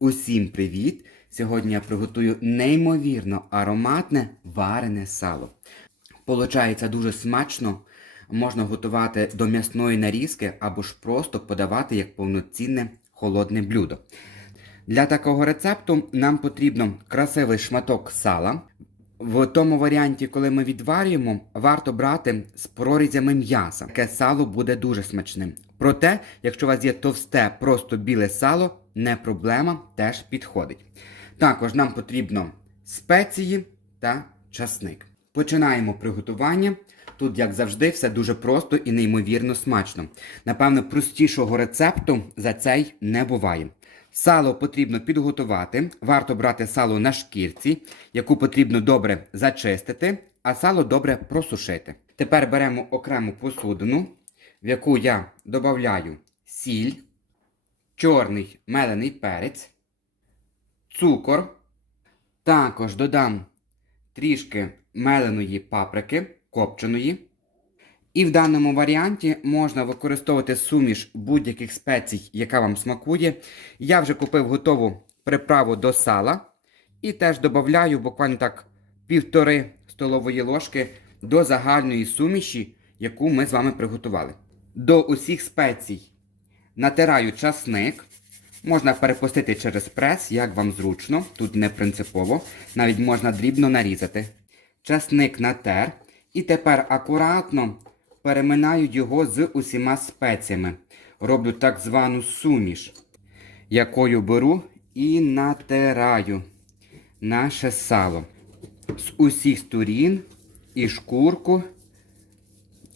Усім привіт! Сьогодні я приготую неймовірно ароматне варене сало. Получається дуже смачно. Можна готувати до м'ясної нарізки або ж просто подавати як повноцінне холодне блюдо. Для такого рецепту нам потрібно красивий шматок сала. В тому варіанті, коли ми відварюємо, варто брати з прорізями м'яса. Таке сало буде дуже смачним. Проте, якщо у вас є товсте, просто біле сало, не проблема, теж підходить. Також нам потрібно спеції та часник. Починаємо приготування. Тут, як завжди, все дуже просто і неймовірно смачно. Напевно, простішого рецепту за цей не буває. Сало потрібно підготувати. Варто брати сало на шкірці, яку потрібно добре зачистити, а сало добре просушити. Тепер беремо окрему посудину, в яку я додаю сіль, чорний мелений перець, цукор. Також додам трішки меленої паприки, копченої. І в даному варіанті можна використовувати суміш будь-яких спецій, яка вам смакує. Я вже купив готову приправу до сала і теж додаю буквально так півтори столової ложки до загальної суміші, яку ми з вами приготували. До усіх спецій натираю часник. Можна перепустити через прес, як вам зручно, тут не принципово. Навіть можна дрібно нарізати. Часник натер. І тепер акуратно переминаю його з усіма спеціями. Роблю так звану суміш, якою беру і натираю наше сало. З усіх сторін, і шкурку,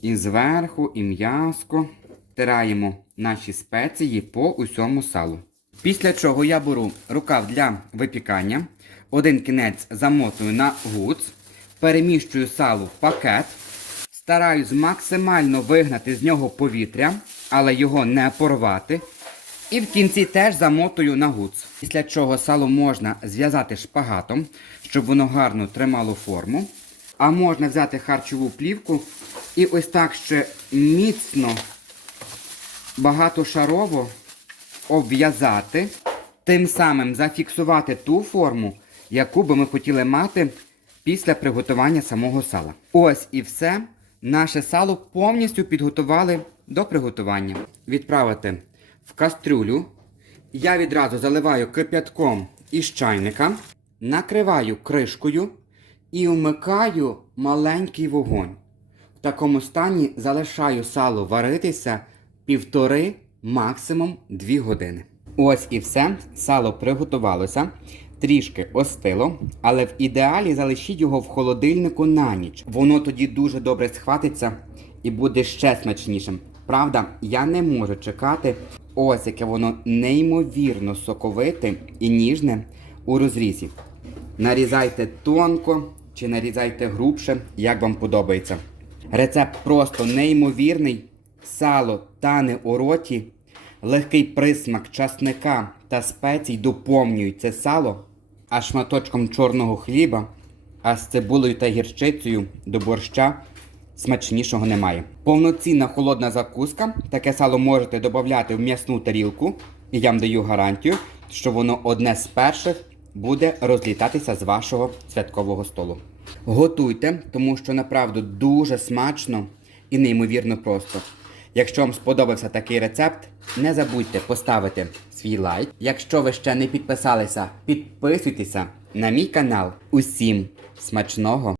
і зверху, і м'яско. Тираємо наші спеції по усьому салу. Після чого я беру рукав для випікання, один кінець замотую на гуц, переміщую сало в пакет, стараюсь максимально вигнати з нього повітря, але його не порвати. І в кінці теж замотую на гуц. Після чого сало можна зв'язати шпагатом, щоб воно гарно тримало форму. А можна взяти харчову плівку і ось так ще міцно, багатошарово обв'язати, тим самим зафіксувати ту форму, яку би ми хотіли мати після приготування самого сала. Ось і все. Наше сало повністю підготували до приготування. Відправити в кастрюлю. Я відразу заливаю кип'ятком із чайника, накриваю кришкою і вмикаю маленький вогонь. В такому стані залишаю сало варитися півтори, максимум 2 години. Ось і все. Сало приготувалося, трішки остило, але в ідеалі залишіть його в холодильнику на ніч. Воно тоді дуже добре схватиться і буде ще смачнішим. Правда, я не можу чекати. Ось яке воно неймовірно соковите і ніжне у розрізі. Нарізайте тонко чи нарізайте грубше, як вам подобається. Рецепт просто неймовірний. Сало тане у роті, легкий присмак часника та спецій доповнюють це сало, а шматочком чорного хліба, а з цибулею та гірчицею до борща смачнішого немає. Повноцінна холодна закуска. Таке сало можете додати в м'ясну тарілку, і я вам даю гарантію, що воно одне з перших буде розлітатися з вашого святкового столу. Готуйте, тому що направду дуже смачно і неймовірно просто. Якщо вам сподобався такий рецепт, не забудьте поставити свій лайк. Якщо ви ще не підписалися, підписуйтеся на мій канал. Усім смачного!